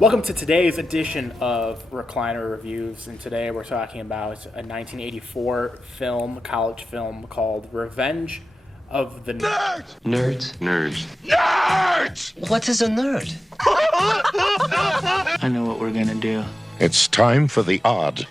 Welcome to today's edition of Recliner Reviews, and today we're talking about a 1984 college film called Revenge of the Nerds. Nerds? Nerds. Nerds! What is a nerd? I know what we're gonna do. It's time for the odd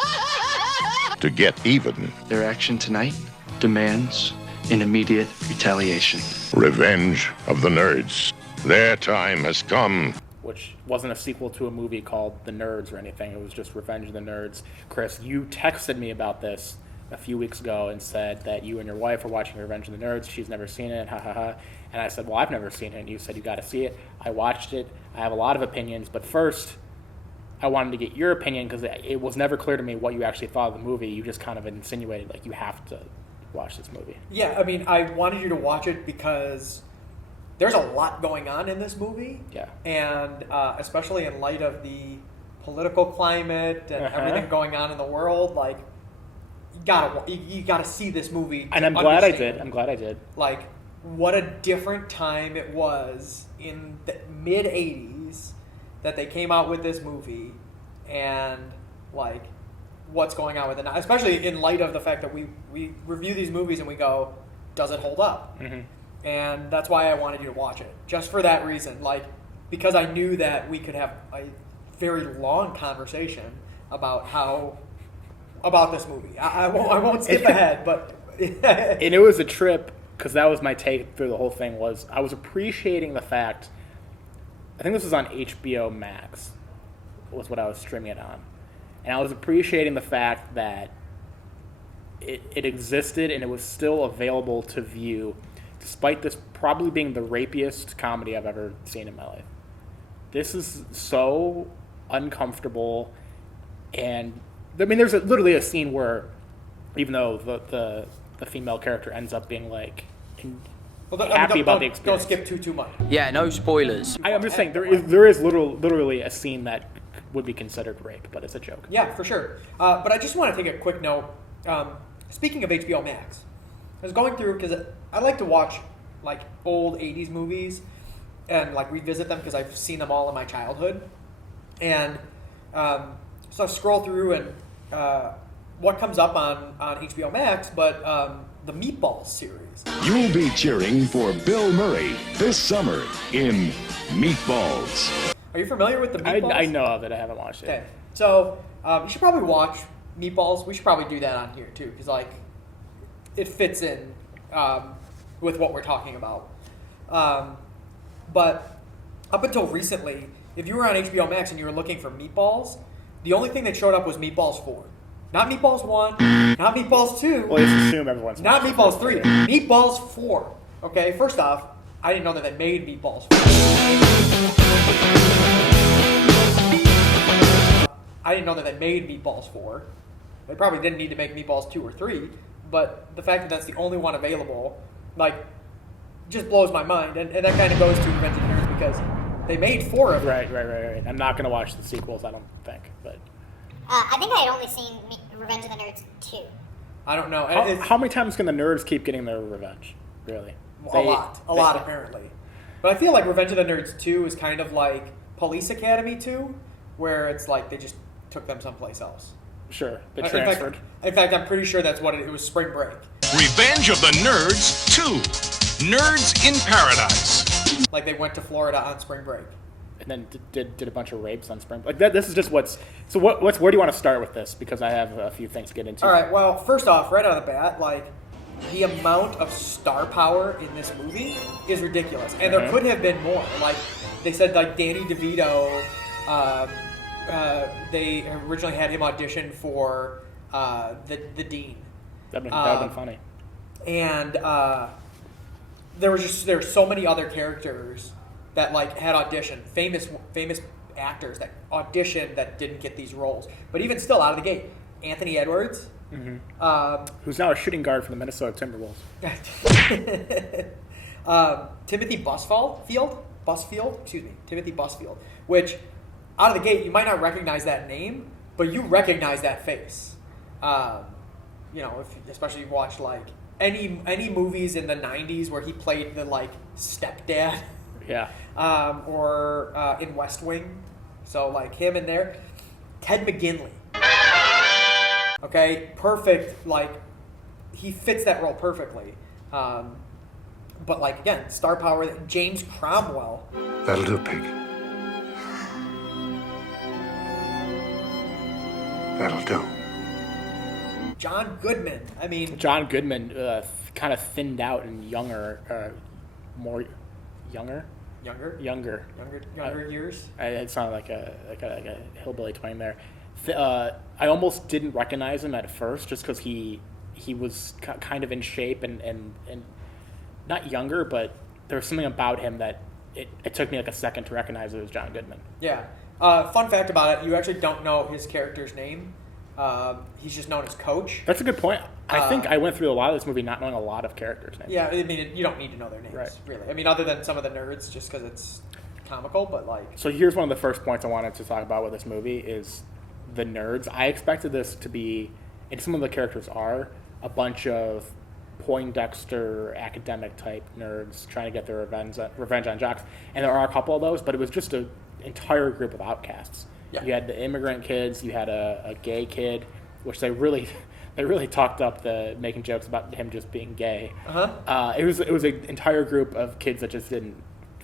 to get even. Their action tonight demands an immediate retaliation. Revenge of the Nerds. Their time has come. Which wasn't a sequel to a movie called The Nerds or anything. It was just Revenge of the Nerds. Chris, you texted me about this a few weeks ago and said that you and your wife are watching Revenge of the Nerds. She's never seen it, ha ha ha. And I said, well, I've never seen it. And you said, you got to see it. I watched it. I have a lot of opinions. But first, I wanted to get your opinion because it was never clear to me what you actually thought of the movie. You just kind of insinuated, like, you have to watch this movie. Yeah, I mean, I wanted you to watch it because there's a lot going on in this movie. Yeah. And especially in light of the political climate and everything going on in the world, like, you gotta see this movie. And I'm glad I did. Like, what a different time it was in the mid 80s that they came out with this movie, and like what's going on with it now, especially in light of the fact that we review these movies and we go, does it hold up? Mm-hmm. And that's why I wanted you to watch it, just for that reason. Like, because I knew that we could have a very long conversation about this movie. I won't skip ahead, but and it was a trip because that was my take through the whole thing. Was I was appreciating the fact. I think this was on HBO Max, was what I was streaming it on, and I was appreciating the fact that it existed and it was still available to view, despite this probably being the rapiest comedy I've ever seen in my life. This is so uncomfortable, and I mean, there's literally a scene where, even though the female character ends up being like happy about the experience. Don't skip too much. Yeah, no spoilers. I'm just saying there is literally a scene that would be considered rape, but it's a joke. Yeah, for sure. But I just want to take a quick note. Speaking of HBO Max, I was going through because I like to watch like old 80s movies and like revisit them because I've seen them all in my childhood. And so I scroll through and what comes up on HBO Max, but the Meatballs series. You'll be cheering for Bill Murray this summer in Meatballs. Are you familiar with the Meatballs? I know of it. I haven't watched it. Okay, so you should probably watch Meatballs. We should probably do that on here too, because like it fits in with what we're talking about. But up until recently, if you were on HBO Max and you were looking for Meatballs, the only thing that showed up was Meatballs 4. Not Meatballs 1, not Meatballs 2. Well, let's assume everyone's not Meatballs 3. Meatballs 4. Okay, first off, I didn't know that they made Meatballs 4. I didn't know that they made Meatballs 4. They probably didn't need to make Meatballs 2 or 3, but the fact that that's the only one available, like, just blows my mind. And that kind of goes to Revenge of the Nerds because they made 4 of them. Right. I'm not going to watch the sequels, I don't think, but I think I had only seen Revenge of the Nerds 2. I don't know. How many times can the nerds keep getting their revenge? Really? A lot apparently. But I feel like Revenge of the Nerds 2 is kind of like Police Academy 2, where it's like they just took them someplace else. Sure, they transferred. In fact, I'm pretty sure that's what it was. Spring Break. Revenge of the Nerds 2. Nerds in Paradise. Like they went to Florida on spring break. And then did a bunch of rapes on spring. Like that. This is just what's. So where do you want to start with this? Because I have a few things to get into. All right. Well, first off, right out of the bat, like the amount of star power in this movie is ridiculous, and there could have been more. Like they said, like Danny DeVito. They originally had him audition for the dean. That'd have been funny. And there's so many other characters that like had auditioned, famous actors that auditioned that didn't get these roles. But even still, out of the gate, Anthony Edwards, who's now a shooting guard for the Minnesota Timberwolves. Timothy Busfield, which out of the gate you might not recognize that name, but you recognize that face. Especially if you watch like any movies in the 90s where he played the like stepdad. Yeah. Or in West Wing. So like him in there, Ted McGinley. Okay, perfect. Like he fits that role perfectly. But like again, star power. James Cromwell. That'll do, pig. That'll do. John Goodman. I mean, John Goodman kind of thinned out and younger, more younger. Younger years. It sounded like a hillbilly twang there. I almost didn't recognize him at first, just because he was kind of in shape and not younger, but there was something about him that it took me like a second to recognize it was John Goodman. Yeah. Fun fact about it: you actually don't know his character's name. He's just known as Coach. That's a good point. I think I went through a lot of this movie not knowing a lot of characters' names. Yeah, I mean, you don't need to know their names, Right. really. I mean, other than some of the nerds, just because it's comical, but like... So here's one of the first points I wanted to talk about with this movie is the nerds. I expected this to be, and some of the characters are, a bunch of Poindexter academic-type nerds trying to get their revenge on jocks. And there are a couple of those, but it was just an entire group of outcasts. Yeah. You had the immigrant kids, you had a gay kid, which they really talked up making jokes about him just being gay. Uh-huh. It was an entire group of kids that just didn't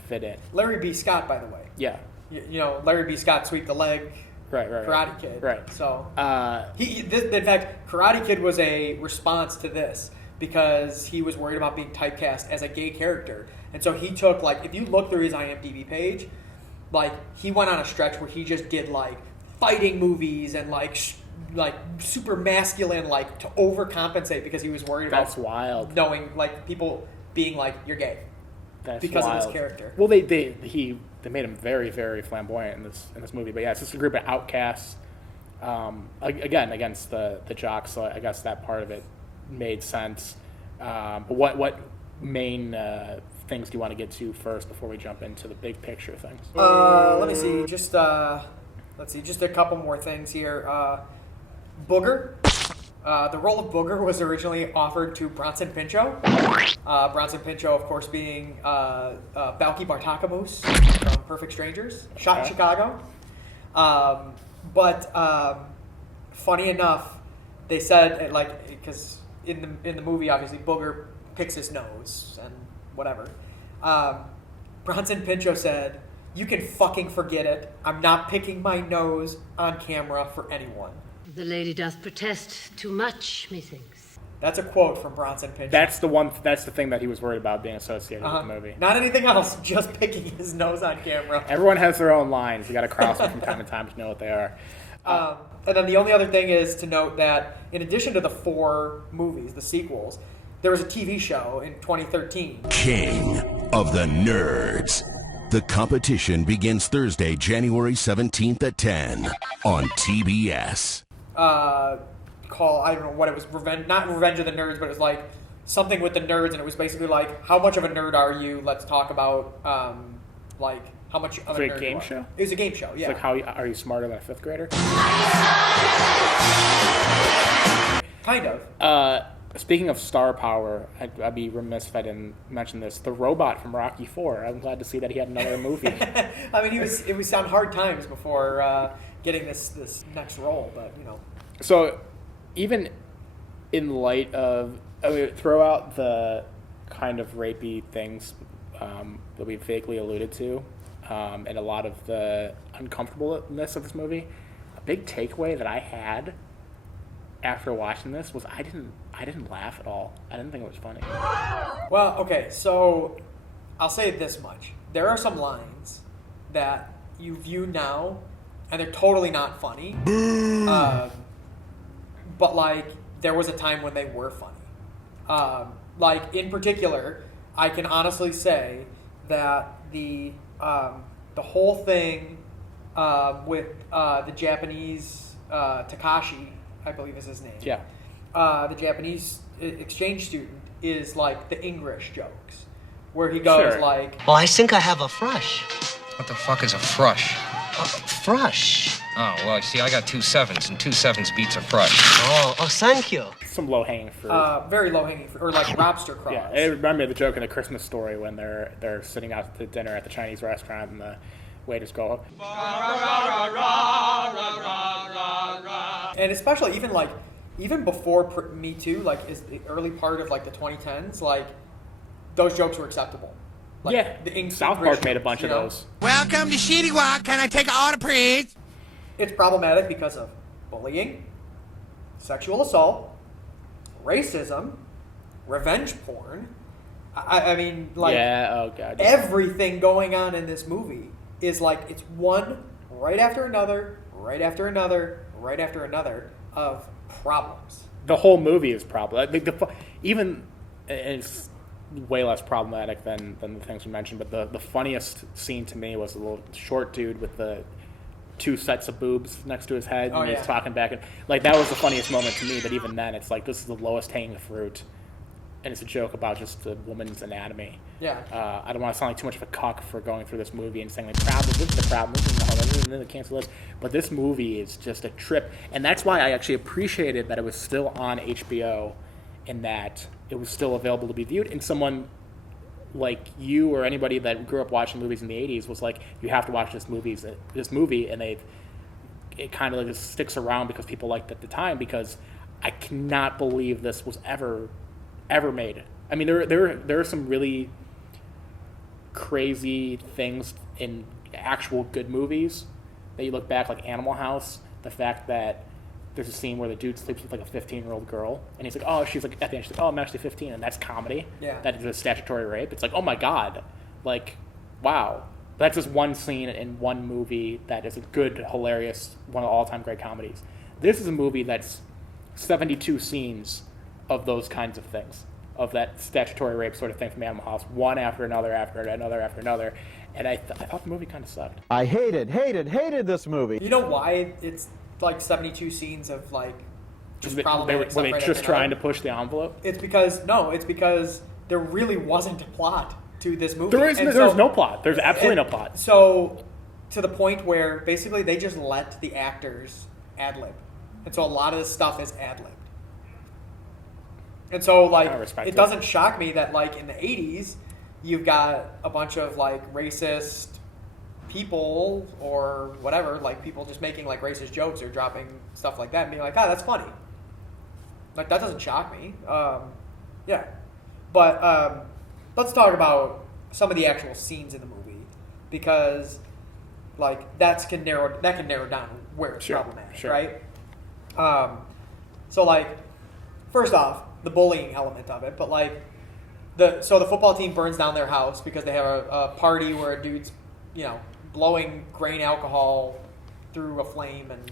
fit in. Larry B. Scott, by the way. Yeah. You know, Larry B. Scott, Sweep the Leg, Right. Karate Kid. Right. So, in fact, Karate Kid was a response to this because he was worried about being typecast as a gay character. And so he took, like, if you look through his IMDb page, like, he went on a stretch where he just did, like, fighting movies and, like super masculine, like, to overcompensate because he was worried about... That's wild. ...knowing, like, people being like, you're gay. That's because wild. of his character. Well, they made him very, very flamboyant in this movie. But yeah, it's just a group of outcasts. Again, against the jocks. So I guess that part of it made sense. But what main things do you want to get to first before we jump into the big picture things? Let me see. Just a couple more things here. Booger. The role of Booger was originally offered to Bronson Pinchot. Bronson Pinchot, of course, being Balky Bartakamoose from Perfect Strangers, shot in Chicago. But funny enough, they said, like, because in the movie, obviously, Booger picks his nose and whatever. Bronson Pinchot said, "You can fucking forget it. I'm not picking my nose on camera for anyone." The lady doth protest too much, methinks. That's a quote from Bronson Pinchot. That's the thing that he was worried about being associated with the movie. Not anything else, just picking his nose on camera. Everyone has their own lines. You got to cross them from time to time to know what they are. And then the only other thing is to note that in addition to the 4 movies, the sequels, there was a TV show in 2013. King of the Nerds. The competition begins Thursday, January 17th at 10 on TBS. Called, I don't know what it was, not Revenge of the Nerds, but it was like something with the nerds, and it was basically like, how much of a nerd are you? Let's talk about like how much of a nerd. Was it a game show? It was a game show, yeah. It's like, how are you smarter than a 5th grader? Kind of. Speaking of star power, I'd be remiss if I didn't mention this. The robot from Rocky IV. I'm glad to see that he had another movie. I mean, it was on hard times before getting this next role, but you know. So, even in light of, throw out the kind of rapey things that we vaguely alluded to, and a lot of the uncomfortableness of this movie, a big takeaway that I had after watching this was I didn't laugh at all. I didn't think it was funny. Well, okay, so I'll say this much. There are some lines that you view now, and they're totally not funny. But, like, there was a time when they were funny. Like, in particular, I can honestly say that the whole thing with the Japanese Takashi, I believe is his name. Yeah. The Japanese exchange student is like the English jokes, where he goes Sure. like, Oh, I think I have a frush. What the fuck is a frush? Frush? Oh, well, see, I got 2 7s, and 2 7s beats a frush. Oh, thank you. Some low-hanging fruit. very low hanging fruit, or like lobster crawls. Yeah, it reminded me of the joke in A Christmas Story when they're sitting out to dinner at the Chinese restaurant and the waiters go. And especially even before Me Too, like is the early part of like the 2010s, like those jokes were acceptable. Like, Yeah, South Park made a bunch of those. Welcome to Shitty Walk. Can I take an order, please? It's problematic because of bullying, sexual assault, racism, revenge porn. I mean, like, oh god, everything going on in this movie is like it's one right after another, right after another, right after another of problems. The whole movie is problematic. Even it's way less problematic than the things we mentioned. But the funniest scene to me was the little short dude with the 2 sets of boobs next to his head, and he's talking back, and like that was the funniest moment to me. But even then, it's like this is the lowest hanging fruit, and it's a joke about just the woman's anatomy. Yeah. I don't want to sound like too much of a cuck for going through this movie and saying like, problem, this is the problem, this is the whole, cancel this. But this movie is just a trip, and that's why I actually appreciated that it was still on HBO, and that it was still available to be viewed. And someone like you or anybody that grew up watching movies in the 80s was like, you have to watch this movie, and it kind of like just sticks around because people liked it at the time, because I cannot believe this was ever made. I mean, there are some really crazy things in actual good movies that you look back, like Animal House, the fact that there's a scene where the dude sleeps with like a 15-year-old girl, and he's like, oh, she's like, at the end, she's like, oh, I'm actually 15, and that's comedy. Yeah. That is a statutory rape. It's like, oh my god, like, wow. That's just one scene in one movie that is a good, hilarious, one of the all-time great comedies. This is a movie that's 72 scenes of those kinds of things, of that statutory rape sort of thing from Animal House, one after another, after another. And I thought the movie kind of sucked. I hated this movie. You know why it's like 72 scenes of like just problematic stuff? Were they just trying to push the envelope? It's because there really wasn't a plot to this movie. There's no plot. There's absolutely no plot. So to the point where basically they just let the actors ad-lib. And so a lot of this stuff is ad-libbed. And so like it doesn't shock me that like in the 80s you've got a bunch of like racist people or whatever, like people just making like racist jokes or dropping stuff like that and being like, that's funny. Like that doesn't shock me. Yeah. But let's talk about some of the actual scenes in the movie, because like that can narrow down where it's problematic, right? So like first off, the bullying element of it, but like the football team burns down their house because they have a party where a dude's, blowing grain alcohol through a flame and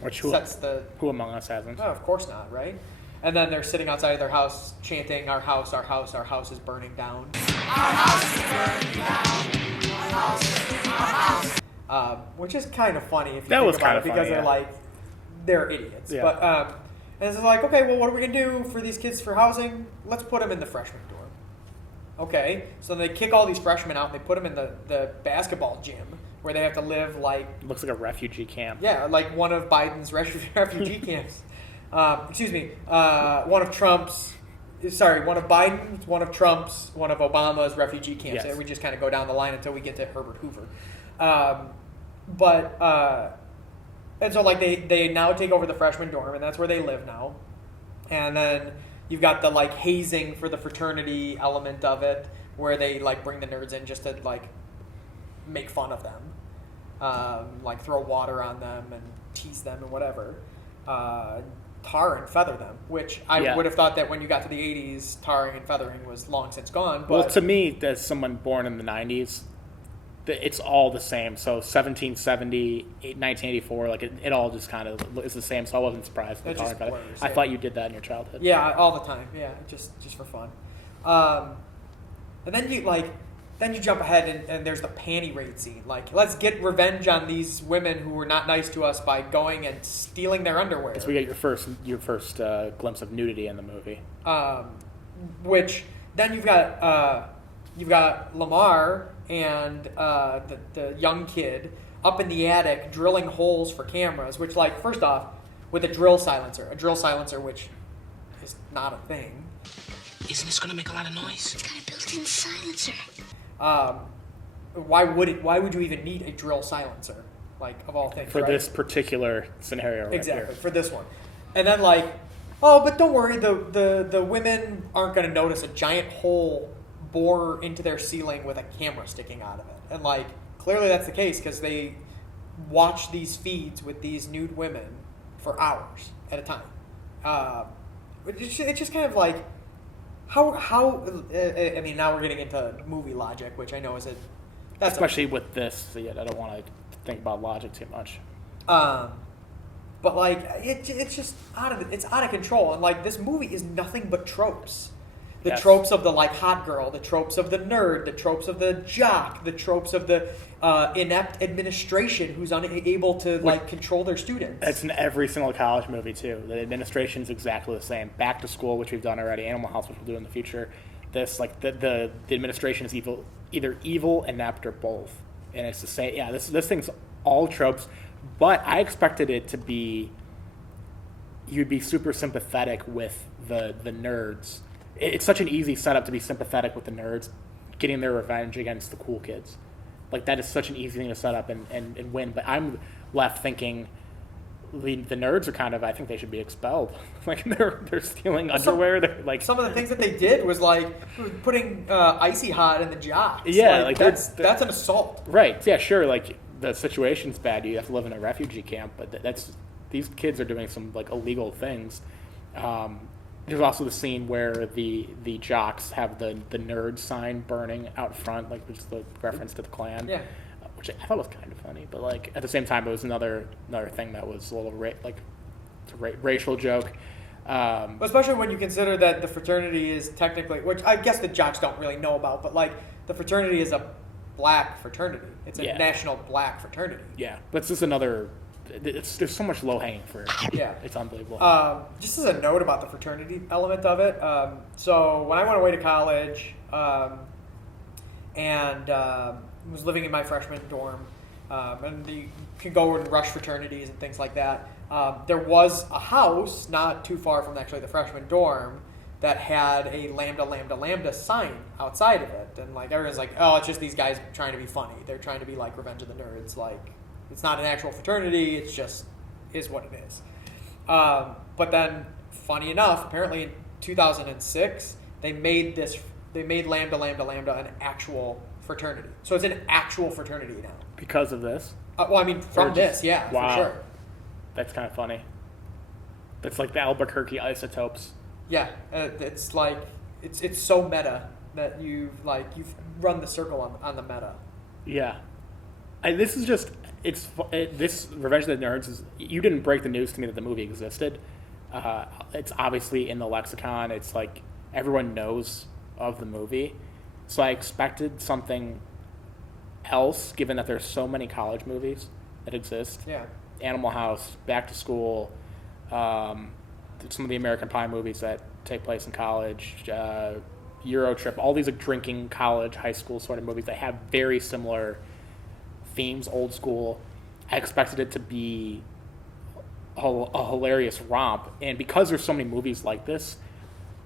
who among us hasn't? Oh, of course not, right? And then they're sitting outside of their house chanting, our house, our house, our house is burning down. Our house is burning down. Our house, our house. Which is kind of funny if you think about it, because they're idiots. Yeah. But and it's like, okay, well, what are we going to do for these kids for housing? Let's put them in the freshman dorm. Okay, so they kick all these freshmen out and they put them in the basketball gym where they have to live like... It looks like a refugee camp. Yeah, like one of Biden's refugee camps. One of Trump's... Sorry, one of Biden's, one of Trump's, one of Obama's refugee camps. Yes. And we just kind of go down the line until we get to Herbert Hoover. And so like they now take over the freshman dorm, and that's where they live now. And then you've got the like hazing for the fraternity element of it, where they like bring the nerds in just to like make fun of them, like throw water on them and tease them and whatever, tar and feather them. Which I would have thought that when you got to the 80s, tarring and feathering was long since gone. But well, to me, as someone born in the 90s, it's all the same. So 1770, 1984, like it all just kind of is the same. So I wasn't surprised. I thought you did that in your childhood. Yeah, all the time. Yeah, just for fun. And then you jump ahead and there's the panty raid scene. Like, let's get revenge on these women who were not nice to us by going and stealing their underwear. So we get your first glimpse of nudity in the movie. Which then you've got Lamar and the young kid up in the attic drilling holes for cameras, which, like, first off, with a drill silencer which is not a thing. Isn't this going to make a lot of noise? It's got a built-in silencer. why would you even need a drill silencer, like, of all things, For right? this particular scenario right Exactly, here. for this one. And then, like, oh, but don't worry, the women aren't going to notice a giant hole bore into their ceiling with a camera sticking out of it. And, like, clearly that's the case because they watch these feeds with these nude women for hours at a time. It's just kind of like, how I mean, now we're getting into movie logic, which I know is that's especially with this. So yeah, I don't want to think about logic too much. But like it's just out of control, and like this movie is nothing but tropes. The tropes of the like hot girl, the tropes of the nerd, the tropes of the jock, the tropes of the inept administration who's unable to like control their students. That's in every single college movie too. The administration is exactly the same. Back to School, which we've done already. Animal House, which we'll do in the future. This like the administration is either evil, inept, or both, and it's the same. Yeah, this thing's all tropes. But I expected it to be you'd be super sympathetic with the nerds. It's such an easy setup to be sympathetic with the nerds, getting their revenge against the cool kids. Like, that is such an easy thing to set up and win. But I'm left thinking the nerds are kind of, I think they should be expelled. Like, they're stealing underwear. They're like, some of the things that they did was like putting Icy Hot in the jocks. Yeah, like that's an assault. Right. Yeah, sure. Like, the situation's bad. You have to live in a refugee camp. But these kids are doing some, like, illegal things. There's also the scene where the jocks have the nerd sign burning out front, like which is the reference to the Klan. Yeah. Which I thought was kind of funny, but like at the same time, it was another thing that was a little racial joke. Especially when you consider that the fraternity is technically, which I guess the jocks don't really know about, but like the fraternity is a black fraternity. It's a national black fraternity. Yeah, but it's just another. There's so much low hanging fruit. Yeah, it's unbelievable. Just as a note about the fraternity element of it, so when I went away to college and was living in my freshman dorm, and you could go and rush fraternities and things like that. There was a house not too far from actually the freshman dorm that had a Lambda Lambda Lambda sign outside of it, and like everyone's like, oh, it's just these guys trying to be funny. They're trying to be like Revenge of the Nerds, like. It's not an actual fraternity. It's just is what it is. But then, funny enough, apparently in 2006 they made Lambda Lambda Lambda an actual fraternity. So it's an actual fraternity now. Because of this? Well, I mean, from this, yeah, wow. For sure. That's kind of funny. That's like the Albuquerque Isotopes. Yeah, it's like it's so meta that you've run the circle on the meta. Yeah, this is just. This Revenge of the Nerds is. You didn't break the news to me that the movie existed. It's obviously in the lexicon. It's like everyone knows of the movie. So I expected something else, given that there's so many college movies that exist. Yeah. Animal House, Back to School, some of the American Pie movies that take place in college, Euro Trip. All these are drinking college, high school sort of movies that have very similar themes, old school. I expected it to be a hilarious romp, and because there's so many movies like this,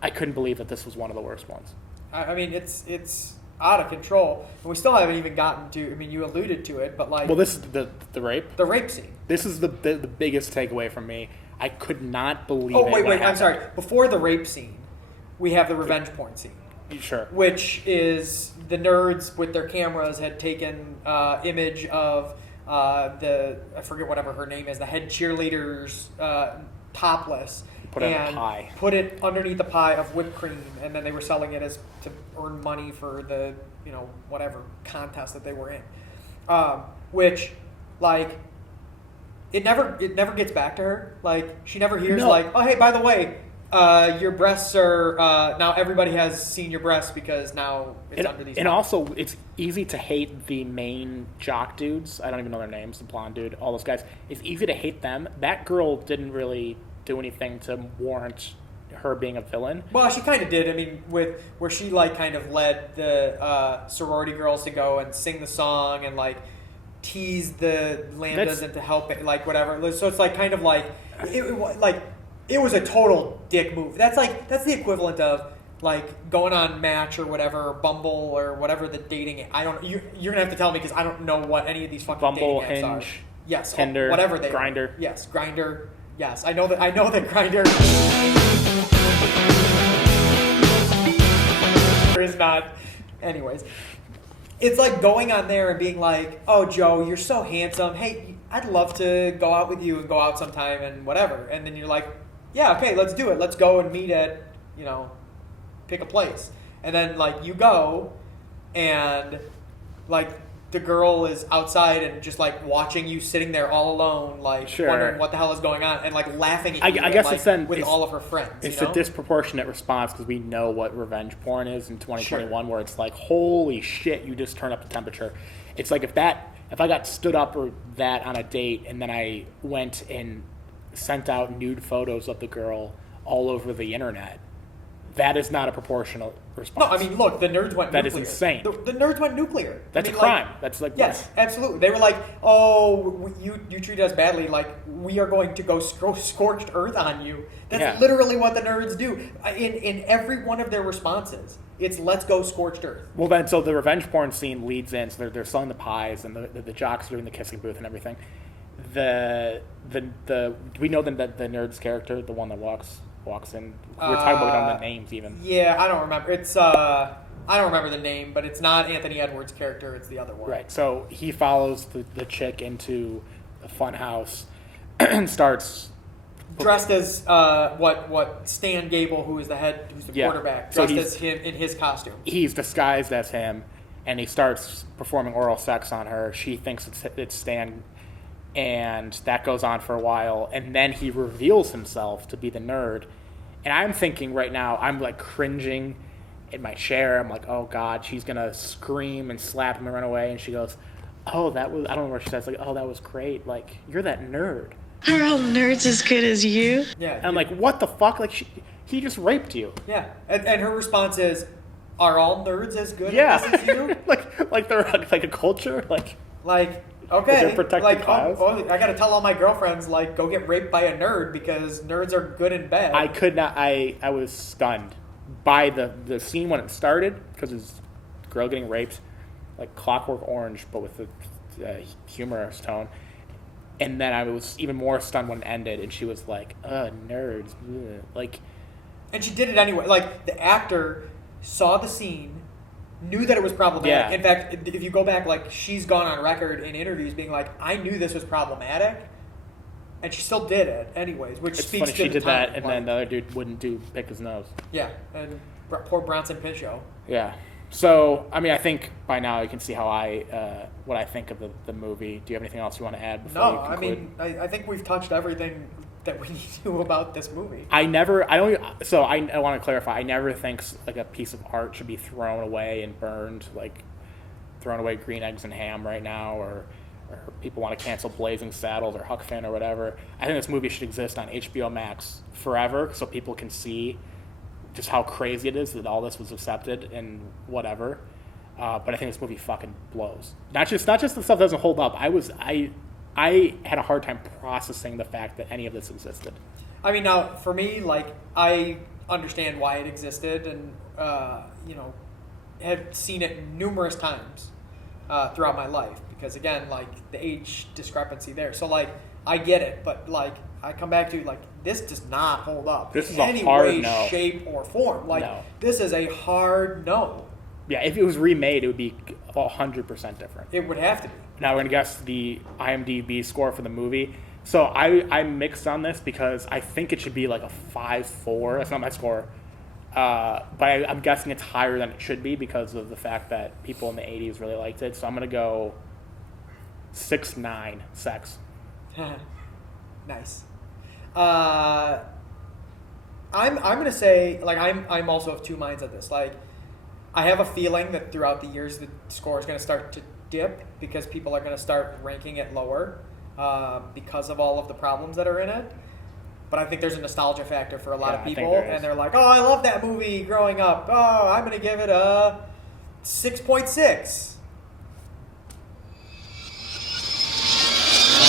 I couldn't believe that this was one of the worst ones. I mean, it's out of control, and we still haven't even gotten to. I mean, you alluded to it, but like, well, this is the rape. The rape scene. This is the biggest takeaway from me. I could not believe. Oh wait, I'm sorry. Before the rape scene, we have the revenge porn scene. Sure. Which is the nerds with their cameras had taken image of I forget whatever her name is, the head cheerleader's topless, put it in a pie. Put it underneath the pie of whipped cream, and then they were selling it as to earn money for the whatever contest that they were in. Which, like, it never gets back to her. Like, she never hears like, oh hey, by the way. Your breasts are now everybody has seen your breasts because now it's under these. And also, it's easy to hate the main jock dudes. I don't even know their names. The blonde dude, all those guys. It's easy to hate them. That girl didn't really do anything to warrant her being a villain. Well, she kind of did. I mean, where she like kind of led the sorority girls to go and sing the song and like tease the lambdas into helping, like whatever. So it's like kind of like it was a total dick move. That's the equivalent of like going on Match or whatever, or Bumble or whatever the dating. I don't. You're gonna have to tell me because I don't know what any of these fucking Bumble, dating apps are. Hinge, Yes, Tinder, whatever they Grindr. are. Yes, Grindr. Yes, I know that Grindr is not. Anyways, it's like going on there and being like, "Oh, Joe, you're so handsome. Hey, I'd love to go out with you and go out sometime and whatever." And then you're like, "Yeah, okay, let's do it. Let's go and meet at, pick a place." And then like you go, and like the girl is outside and just like watching you sitting there all alone, like wondering what the hell is going on, and like laughing at you. I guess and, it's then with all of her friends. It's a disproportionate response because we know what revenge porn is in 2021, where it's like, holy shit, you just turn up the temperature. It's like if I got stood up or that on a date and then I went and sent out nude photos of the girl all over the internet, that is not a proportional response. No, I mean, look, the nerds went nuclear. That is insane. The nerds went nuclear. That's a crime. That's like... Yes, absolutely. They were like, oh, you treat us badly, like, we are going to go scorched earth on you. That's literally what the nerds do. In every one of their responses, it's let's go scorched earth. Well, then, so the revenge porn scene leads in, so they're selling the pies, and the jocks are doing the kissing booth and everything. Do we know the nerd's character, the one that walks in? We were talking about the names even. Yeah, I don't remember. It's I don't remember the name, but it's not Anthony Edwards' character. It's the other one. Right. So he follows the chick into a fun house and starts dressed as what Stan Gable, who's the quarterback, dressed as him in his costume. He's disguised as him, and he starts performing oral sex on her. She thinks it's Stan. And that goes on for a while, and then he reveals himself to be the nerd. And I'm thinking right now, I'm like cringing in my chair. I'm like, oh God, she's gonna scream and slap him and run away. And she goes, oh, that was, I don't know what she says, like, oh, that was great. Like, you're that nerd. Are all nerds as good as you? Yeah. And I'm like, what the fuck? Like, he just raped you. Yeah. And her response is, are all nerds as good as you? like they're like a culture? Like okay, protected class. I gotta tell all my girlfriends, like, go get raped by a nerd because nerds are good and bad. I could not. I was stunned by the scene when it started because it's a girl getting raped, like Clockwork Orange, but with a humorous tone. And then I was even more stunned when it ended, and she was like, nerds, ugh. Like. And she did it anyway. Like, the actor saw the scene, knew that it was problematic. Yeah. In fact, if you go back, like, she's gone on record in interviews being like, I knew this was problematic, and she still did it anyways, which it's speaks funny to she the did time. that, and then the other dude wouldn't pick his nose. Yeah, and poor Bronson Pinchot. Yeah. So, I mean, I think by now you can see how what I think of the movie. Do you have anything else you want to add before you conclude? I mean, I think we've touched everything that we knew about this movie. I want to clarify, I never think like a piece of art should be thrown away and burned, like throwing away Green Eggs and Ham right now, or people want to cancel Blazing Saddles or Huck Finn or whatever. I think this movie should exist on HBO Max forever so people can see just how crazy it is that all this was accepted and whatever. But I think this movie fucking blows. Not just the stuff that doesn't hold up. I had a hard time processing the fact that any of this existed. I mean, now for me, like, I understand why it existed, and had seen it numerous times throughout my life. Because again, like, the age discrepancy there. So like, I get it, but like, I come back to, like, this does not hold up. This is in any a hard way, no. shape, or form. Like, No. This is a hard no. Yeah, if it was remade, it would be 100% different. It would have to be. Now we're going to guess the IMDb score for the movie. So I'm mixed on this because I think it should be like a 5.4. That's not my score. But I'm guessing it's higher than it should be because of the fact that people in the 80s really liked it. So I'm going to go 6.9 sex. Nice. I'm gonna say, like, I'm also of two minds on this. Like, I have a feeling that throughout the years the score is gonna start to dip because people are gonna start ranking it lower because of all of the problems that are in it. But I think there's a nostalgia factor for a lot of people, and they're like, "Oh, I love that movie growing up. Oh, I'm gonna give it a 6.6."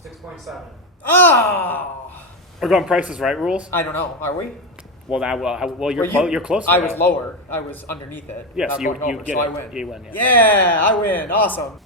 6.7. Oh! We're going Price is Right rules? I don't know. Are we? Well, you're close. To I that. was lower. I was underneath it. Yes, not you going over, get so it. I win. You win. Yeah. Yeah, I win. Awesome.